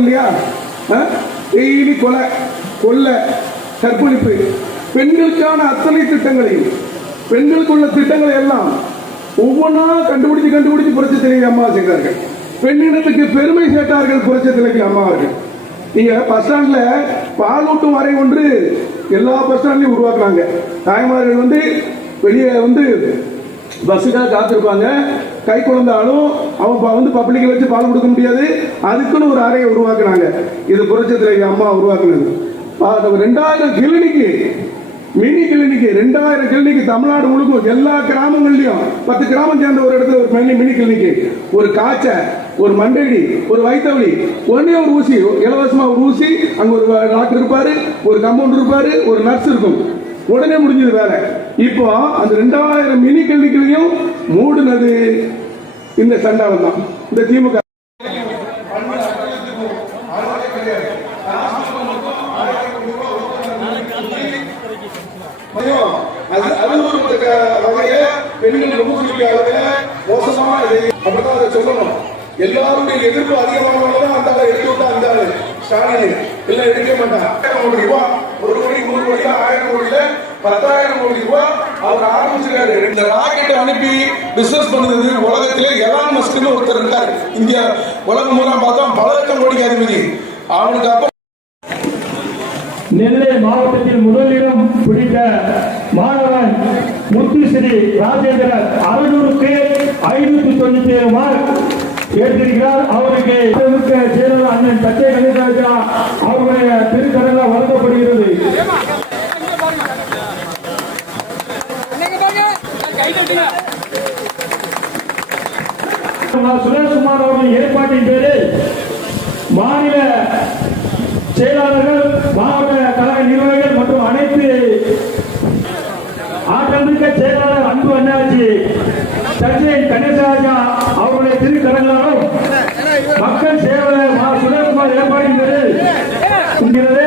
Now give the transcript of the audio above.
இல்லையா? டெய்லி கொலை கொள்ளை கற்பழிப்பு பெண்களுக்கான அத்தனை திட்டங்களையும் பெண்களுக்குள்ள திட்டங்களை எல்லாம் ஒவ்வொன்றா கண்டுபிடிச்சு கண்டுபிடிச்சு புரட்சி தலைவி அம்மா செய்தார்கள். பெண்ணினத்துக்கு பெருமை சேர்த்தார்கள் புரட்சி தலைவி அம்மா அவர்கள். நீங்க பஸ் ஸ்டாண்ட்ல பாலூட்டும் வரை ஒன்று எல்லா பஸ் ஸ்டாண்ட்லையும் உருவாக்குறாங்க. தாய்மார்கள் வந்து வெளியே வந்து பஸ்ஸுக்காக காத்திருப்பாங்க. கை குழந்தாலும் அவன் வந்து பப்ளிக்கை வச்சு பால் கொடுக்க முடியாது. அதுக்குன்னு ஒரு அறையை உருவாக்குனாங்க. இது புரட்சத்தில் அம்மா உருவாக்குனது. ரெண்டாயிரம் கிளினிக்கு மினி கிளினிக்கு ரெண்டாயிரம் கிளினிக்கு தமிழ்நாடு முழுக்கும் எல்லா கிராமங்கள்லயும் பத்து கிராமம் சேர்ந்த ஒரு இடத்துல ஒரு மினி மினி கிளினிக்கு. ஒரு காய்ச்ச ஒரு மண்டடி ஒரு வைத்தவழி ஒன்னே ஒரு ஊசி இலவசமா ஒரு ஊசி அங்க ஒரு டாக்டர் இருப்பாரு ஒரு கம்பவுண்டர் இருப்பாரு ஒரு நர்ஸ் இருக்கும். உடனே முடிஞ்சது வேலை. இப்போ அந்த ரெண்டாயிரம் மினி கிளினிக்களையும் மூடுனது. இந்த சண்டாளம் தான். இந்த திமுக. அது ஒரு க- வகையில பெண்கள் ரொம்ப குறிப்பிட்ட அளவுல மோசமா இதை அப்படித்தான் அதை சொல்லணும். எல்லாருடைய எதிர்ப்பு அதிகமானவங்க அந்த ஆளை எடுத்து விட்டா அந்த ஆளு. ஸ்டாலின். எல்லாம் எடுக்க மாட்டான் ஆயிரம் ஒரு கோடி மூணு கோடி ஆயிரம் கோடியில பத்தாயிரம் கோடி ரூபாய் அவர் ஆரம்பிச்சிருக்காரு. இந்த ராக்கெட் அனுப்பி பிசினஸ் பண்ணுறது உலகத்திலே எலான் மஸ்க்னு ஒருத்தர் இருக்காரு. இந்தியா உலகம் மூலம் பார்த்தா பல லட்சம் கோடிக்கு அதிபதி. அவனுக்கு அப்ப நெல்லை மாவட்டத்தில் முதலிடம் பிடித்த மாணவன் முத்துஸ்ரீ ராஜேந்திரன் அறுநூறுக்கு ஐநூத்தி தொண்ணூத்தி ஏழு மார்க் எடுத்திருக்கிறார். அவருக்கு அண்ணன் தச்சை கணேசராஜா அவருடைய சுரேஷ்குமார் அவர்களின் ஏற்பாட்டின் பேரில் மாநில செயலாளர்கள் மாவட்ட கழக நிர்வாகிகள் மற்றும் அனைத்து ஆற்றமிக்க செயலாளர் அன்பு அண்ணாச்சி சர்ச்சை கணேசராஜா அவருடைய திருக்கடங்களும் மக்கள் சேவை சுரேஷ்குமார் ஏற்பாட்டின் பேரில்